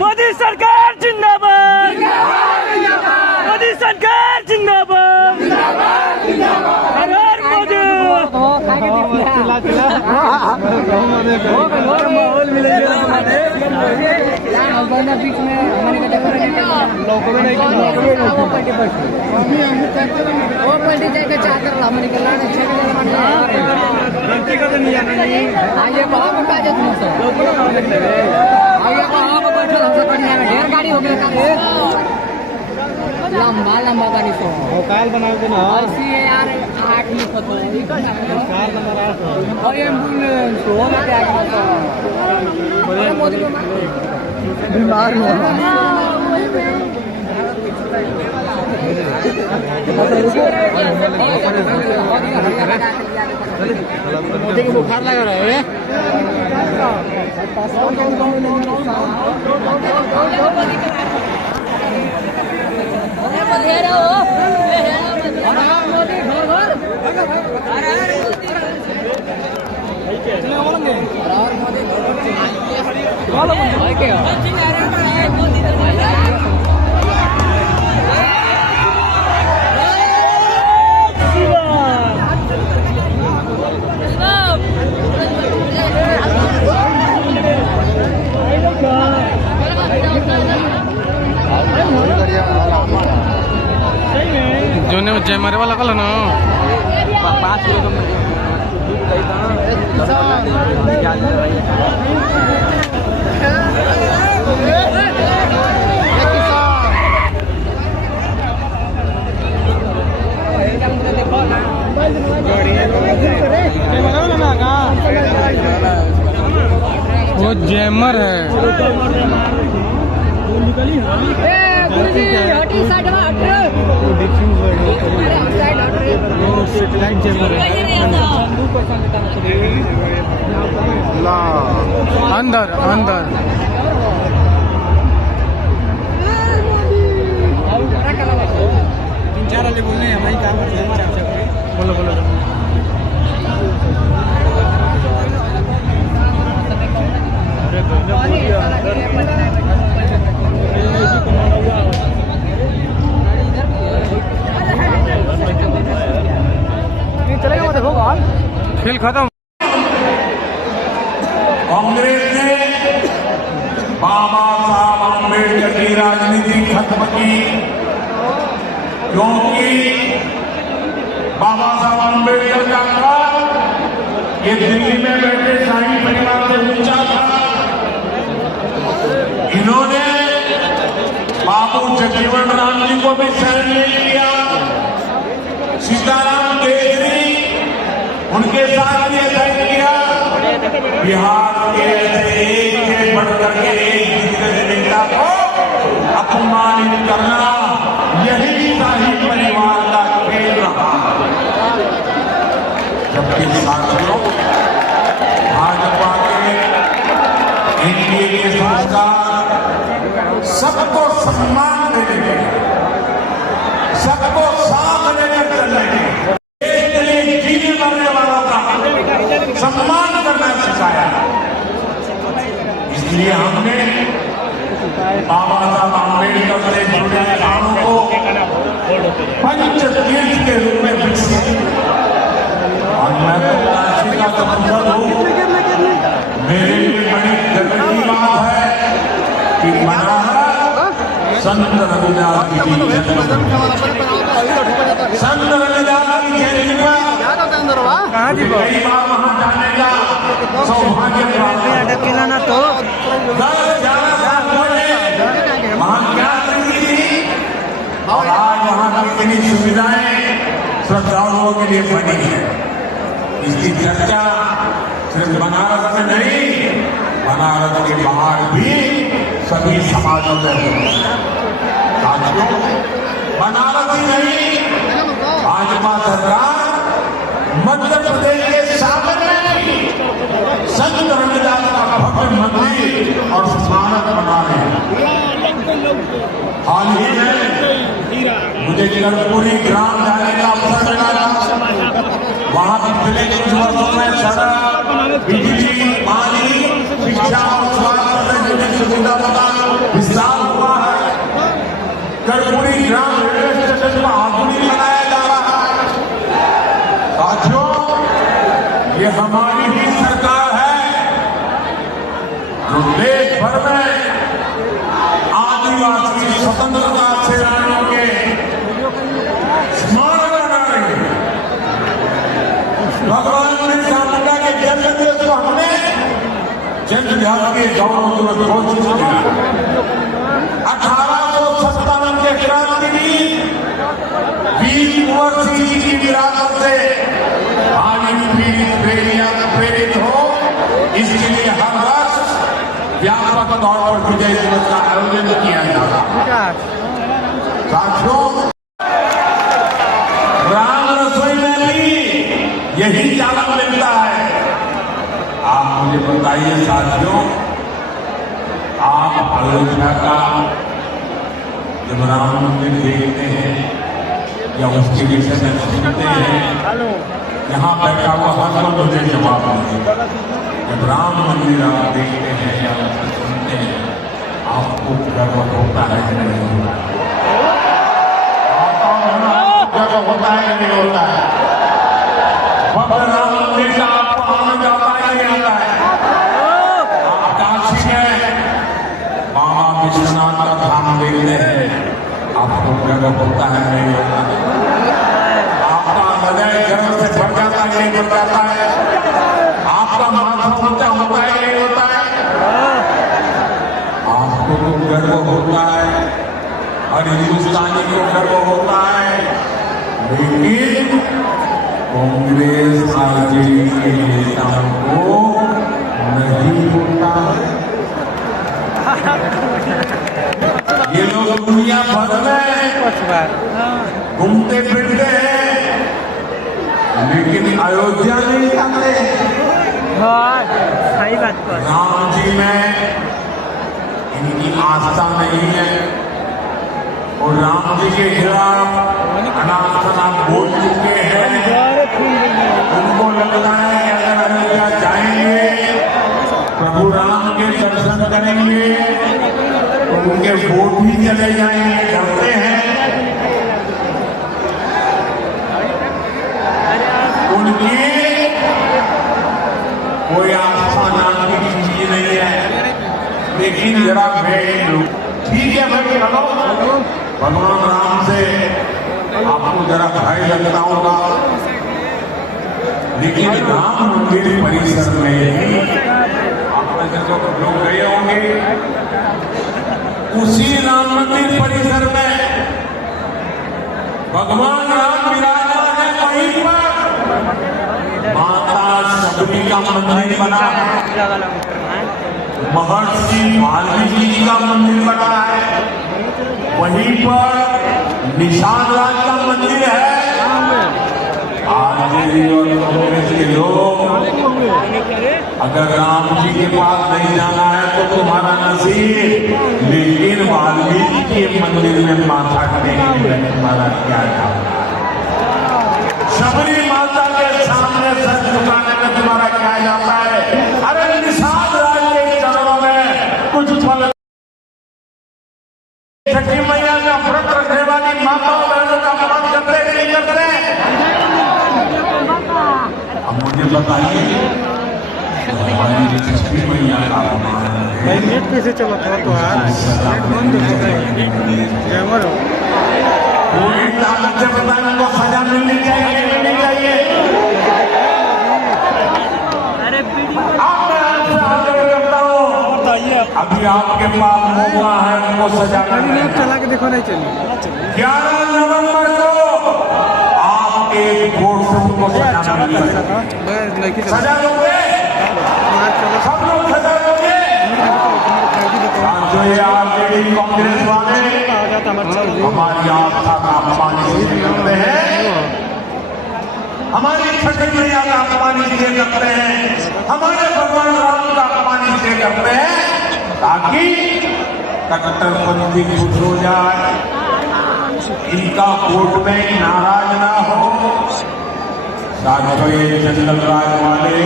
मोदी सरकार जिंदाबाद, मोदी सरकार जिंदाबाद, हर हर मोदी। ढेर गाड़ी हो गया लंबा लंबा गाड़ी तो काल बना के ना ऐसी है यार 8 लिखो तो कार नंबर 8 और एम्बुलेंस हो ना क्या मोदी बीमार हुआ मोदी को बुखार लगा रहा है जो ने जय मारे वाला कल ना 5 किलो वो जैमर है अंदर अंदर चार वाले बोलने हैं हमारी काम करते हैं बोलो बोलो खेल खत्म। कांग्रेस ने बाबा साहब अम्बेडकर की राजनीति खत्म की, क्योंकि बाबा साहब अम्बेडकर का घर ये दिल्ली में बैठे शाही परिवार से ऊंचा था। इन्होंने बाबू जगजीवन राम जी को भी सहन नहीं किया, सीताराम केसरी उनके साथ ये तय किया। बिहार के ऐसे एक से बढ़कर के एक दिग्गज नेता को अपमानित करना यही शाही परिवार का खेल रहा। जबकि साथियों भाजपा के एनडीए के संस्कार सबको सम्मान देने, सबको साथ लेकर चलने, जीने मरने वालों का सम्मान करना सिखाया। इसलिए हमने बाबा साहब अम्बेडकर से जुड़े कामों को पंचतीर्थ के रूप में विकसित किया। और मैं काशी का समर्थक हूँ। मेरे लिए बड़ी गर्व की बात है कि बनारस संत रविदास की जन्मभूमि, संत रविदास की जयंती पर कई बार वहाँ जाने का सौभाग्य प्राप्त हुआ। तो वहाँ क्या थी और आज वहाँ की कितनी सुविधाएं श्रद्धालुओं के लिए बनी है, इसकी चर्चा सिर्फ बनारस में नहीं, बनारस के बाहर भी सभी समाजों में साथियों बनारस ही नहीं, भाजपा सरकार मध्य प्रदेश के सागर में संत रविदास का भव्य मंदिर और स्मारक बना हाल ही में मुझे कर्पूरी ग्राम जाने का अवसर मिला था। वहां पिछले कुछ वर्षों में सड़क, बिजली, पानी, शिक्षा और स्वास्थ्य से जुड़ी सुविधा का विस्तार हुआ है। कर्पूरी ग्राम रेलवे स्टेशन को आधुनिक बनाया जा रहा है। साथियों, ये हमारी ही सरकार है जो देश भर में आदिवासी स्वतंत्रता सेनानियों के स्मारक बना रही है। भगवान बिरसा मुंडा के जन्म दिवस को हमने जनजातीय गौरव दिवस घोषित किया। 1857 के क्रांतिवीर वीर कुंवर सिंह जी की विरासत से भावी पीढ़ी प्रेरित हो, इसके लिए हर वर्ष व्यापक तौर पर विजय दिवस का आयोजन किया जा रहा है। साथियों, राम रसोई में भी यही चावल मिलता है। आप मुझे बताइए साथियों, आप अयोध्या का जब राम मंदिर देखते हैं या उसके विषय में सुनते हैं, यहाँ बैठा हुआ हर कोई मुझे जवाब देगा। जब राम मंदिर आप देखते हैं या सुनते हैं, आपको गर्व होता है कि नहीं होता है? गर्व होता है कि नहीं होता है? भव्य राम मंदिर का आपको आनंद आता है कि नहीं आता है? आप काशी में बाबा विश्वनाथ का धाम देखते हैं, आपको गर्व होता है नहीं होता है? आपका हृदय गर्व से भर जाता है नहीं भर जाता है? आपका माथा ऊंचा होता है नहीं होता है? आपको तो गर्व होता है और हिंदुस्तानी को गर्व होता है, लेकिन कांग्रेस आरजेडी के नेताओं को नहीं होता है। ये लोग दुनिया भर में घूमते फिरते हैं, लेकिन अयोध्या नहीं जाते। सही बात कर। राम जी में इनकी आस्था नहीं है और राम जी के खिलाफ अनाप बोल चुके हैं। उनको लगता है कि अगर अयोध्या जाएंगे, प्रभु राम के दर्शन करेंगे, तो उनके वोट भी चले जाएंगे। डरते हैं उनकी कोई आस्था नाम की चीज नहीं है। लेकिन जरा ठीक है भाई, चलो भगवान राम से आपको जरा भय लगता होगा, लेकिन राम मंदिर परिसर में ही आप लोग गए होंगे। उसी राम मंदिर परिसर में भगवान राम विराजमान है। वहीं पर माता शबरी का मंदिर बना है, महर्षि वाल्मीकि जी का मंदिर बना है, वहीं पर निशान राज का मंदिर है। आरजेडी और कांग्रेस के लोग अगर राम जी के पास नहीं जाना है तो तुम्हारा नसीब, लेकिन वाल्मीकि के मंदिर में माथा टेकने में तुम्हारा क्या जाता है? शबरी माता के सामने सर झुकाने में तुम्हारा क्या जाता है? अरे निषाद राज के चरणों में कुछ फल। छठी मैया का व्रत रखने वाली माताओं बहनों का अपमान करते नहीं करते? अब मुझे बताइए, हमारी छठी मैया का अपमान है। नेट कैसे चला था तो नेट बंद हो गया। पूरी ताकत से बताने को सजा मिलनी चाहिए, मिलनी चाहिए। आप मैं आपसे आग्रह करता हूँ, अभी आपके पास मौका है उनको सजा करने का। चला के देखो, नहीं चलिए। 11 नवंबर को आप एक वोट से उनको सजा मिलेगी। सजा लोगे? सब लोग सजा लोगे? जो ये आरजेडी कांग्रेस वाले हमारी आस्था का अपमान इसलिए करते हैं, हमारी छठी मैया का अपमान इसलिए करते हैं, हमारे भगवान राम का अपमान इसलिए करते हैं ताकि कट्टरपंथी खुश हो जाए, इनका वोट बैंक नाराज ना हो। साथियों, ये जंगल राज वाले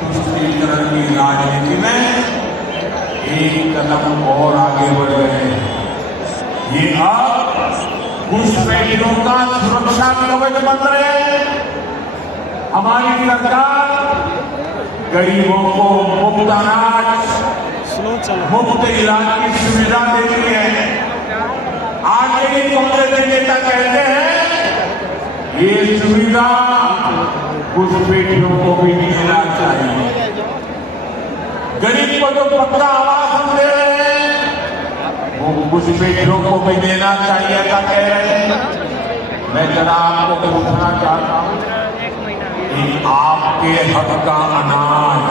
तुष्टीकरण की राजनीति में एक कदम और आगे बढ़ रहे हैं। ये अब घुसपैठियों का सुरक्षा कवच बन रहे हैं। हमारी सरकार गरीबों को मुफ्त अनाज, मुफ्त इलाज की सुविधा देती है। आज भी कांग्रेस के नेता कहते हैं ये सुविधा घुसपैठियों को भी मिलना चाहिए। गरीब को जो पक्का आवास हम दे रहे हैं वो घुसपैठियों को भी देना चाहिए ऐसा कह रहे हैं। मैं जनाब को पूछना चाहता हूं कि आपके हक का अनाज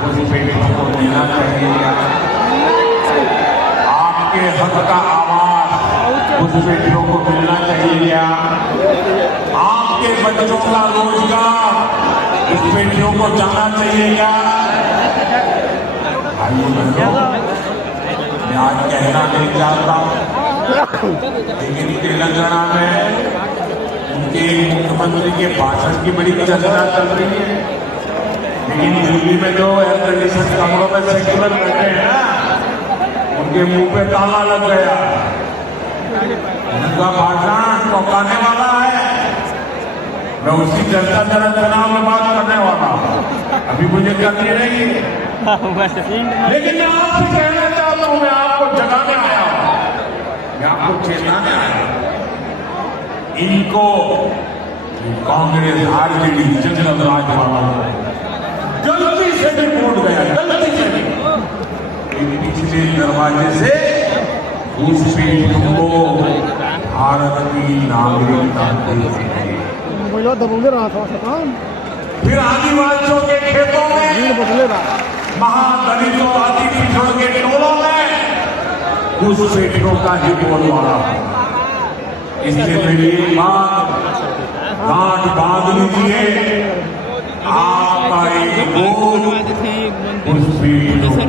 घुसपैठियों को देना चाहिए क्या? आपके हक का आवास घुसपैठियों को मिलना चाहिए क्या? आपके बच्चों का रोजगार घुसपैठियों को जाना चाहिए क्या? मैं आज कहना नहीं चाहता, लेकिन तेलंगाना में उनके मुख्यमंत्री के भाषण की बड़ी चर्चा चल रही है। लेकिन दिल्ली में जो एयर कंडीशन कमरों में सेक्युलर बैठे हैं ना, उनके मुंह पे ताला लग गया। उनका भाषण चौंकाने वाला है। मैं उसकी चर्चा जरा चुनाव में बात करने वाला हूं, अभी मुझे करनी नहीं। लेकिन मैं आपसे कहना चाहता हूं, मैं आपको जगाने आया हूं, मैं आपको चेताने आया हूं। इनको कांग्रेस आरजेडी जंगल राज वाला गलती से भी वोट गया, गलती से भी पिछले दरवाजे से घुसपैठियों को भारत की नागरिकता दी गई। फिर आदिवासियों के खेतों में, महादलितों आदि पिछड़ के टोलों में घुसपैठियों का ही बोलबाला। इससे मेरी एक बात गांठ बांध लीजिए, आपका एक वोट घुसपैठियों को,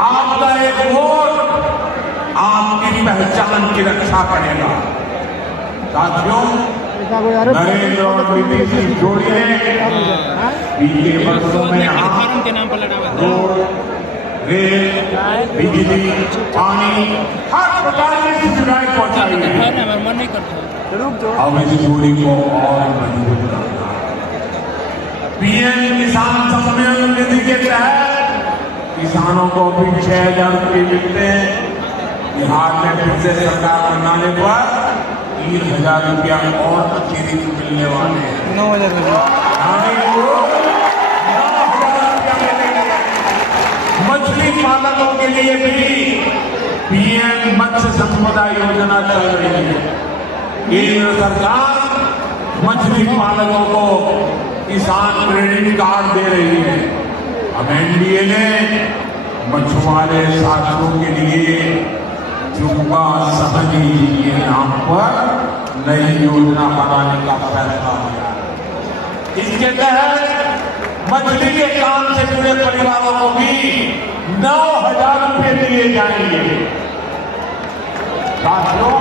आपका एक वोट आपकी पहचान की रक्षा करेगा। साथियों, नरेंद्र और नीतीश की जोड़ी ने बीते वर्षों में रोड, रेल, बिजली, पानी, हर प्रकार की सुविधाएं पहुंचाई है। अब इस जोड़ी को और मजबूत करना। पीएम किसान सम्मान निधि के तहत किसानों को भी 6,000 रुपये मिलते हैं। बिहार में फिर से सरकार बनाने पर 3,000 रुपया और अतिरिक्त मिलने वाले हैं। 9,000 मछली पालकों के लिए भी पीएम मत्स्य संपदा योजना चल रही है। केंद्र सरकार मछली पालकों को किसान क्रेडिट कार्ड दे रही है। अब एनडीए ने मछुआरे साथियों के लिए चुंगा सहनी के नाम पर नई योजना बनाने का फैसला किया। इसके तहत मछली के काम से जुड़े परिवारों को भी 9,000 रुपये दिए जाएंगे। साथियों,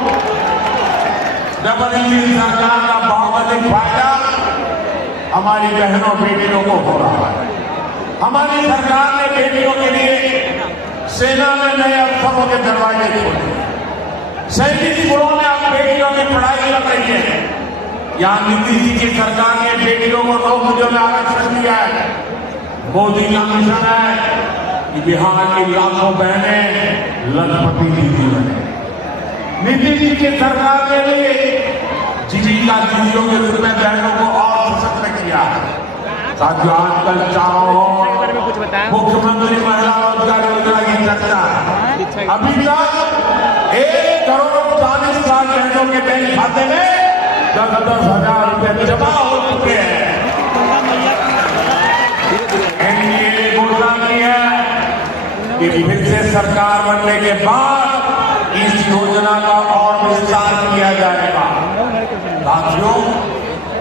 डबल इंजन सरकार का बहुत फायदा हमारी बहनों बेटियों को हो रहा है। हमारी सरकार ने बेटियों के लिए सेना में नए अफसरों के दरवाजे खोले। सैनिक स्कूलों में अब बेटियों की पढ़ाई कर रही है। यहाँ नीतीश जी की सरकार ने बेटियों को 9 मुद्दों में आरक्षण दिया है। मोदी का मिशन है कि बिहार की लाखों बहनें लखपति दीदी बने। नीतीश जी की सरकार ने भी जीविका दीदियों के रूप में बहनों को और सशक्त किया है। साथियों, आजकल चारों मुख्यमंत्री महिला रोजगार योजना की चर्चा है। अभी तक 1,40,00,000 बहनों के बैंक खाते में 10,000 रुपये जमा हो चुके हैं। एनडीए ने घोषणा की है कि फिर से सरकार बनने के बाद इस योजना का और विस्तार किया जाएगा। साथियों,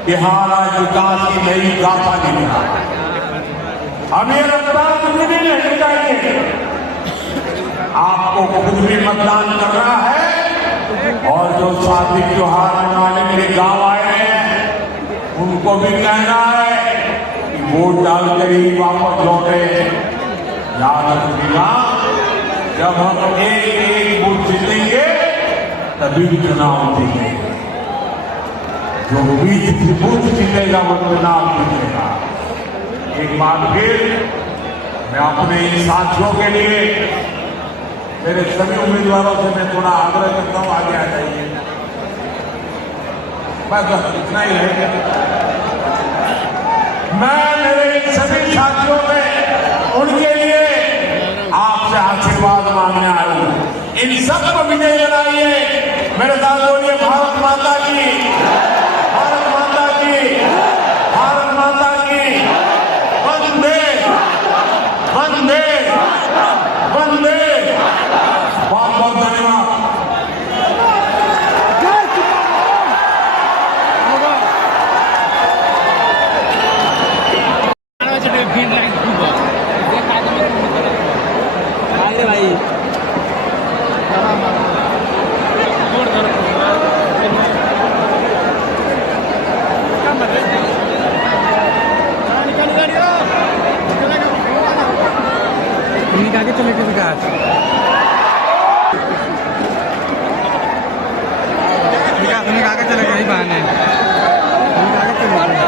बिहार आज विकास की नई गाथा लिख रहा है। अब ये रफ्तार कुछ भी नहीं रहनी चाहिए। आपको खुद भी मतदान करना है और जो शादी त्योहार मनाने के लिए गांव आए हैं उनको भी कहना है कि वोट डालकर ही वापस लौटे। याद रखिएगा, जब हम एक बूथ जीतेंगे तभी चुनाव जीतेंगे। जो बूथ जीतेगा वो चुनाव जीतेगा। एक बार फिर मैं अपने इन साथियों के लिए, मेरे सभी उम्मीदवारों से मैं थोड़ा आग्रह करता हूं, आगे आ जाइए। बस इतना ही है। मैं मेरे इन सभी साथियों से उनके लिए आपसे आशीर्वाद मांगने आया हूं। इन सबको विजय बनाइए। मेरे साथ बोलिए भारत माता की, भारत माता की, भारत माता की। वंदे वंदे वंदे। बहुत बहुत धन्यवाद। आगे चले के विकास उन्हें आगे चले गए बहाने आगे चले गए।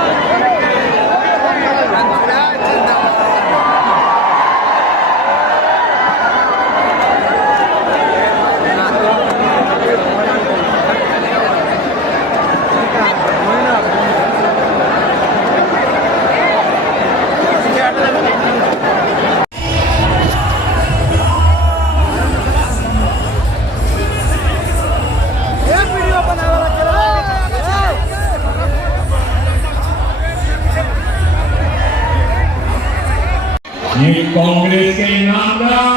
ये कांग्रेस के इनामदार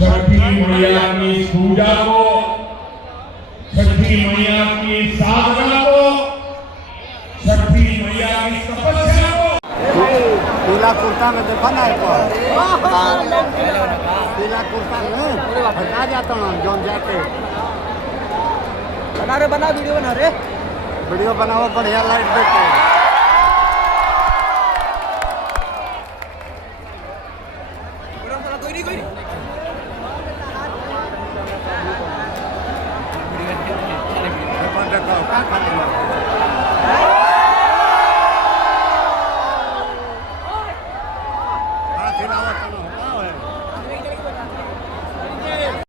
छठी मैया की पूजा को, छठी मैया की साधना को, छठी मैया की तपस्या को। पीला कुर्ता में देखो ना पीला कुर्ता में हटा जाता हूँ जौन जाके बना वीडियो बनाओ बढ़िया लाइट देते। कोई नहीं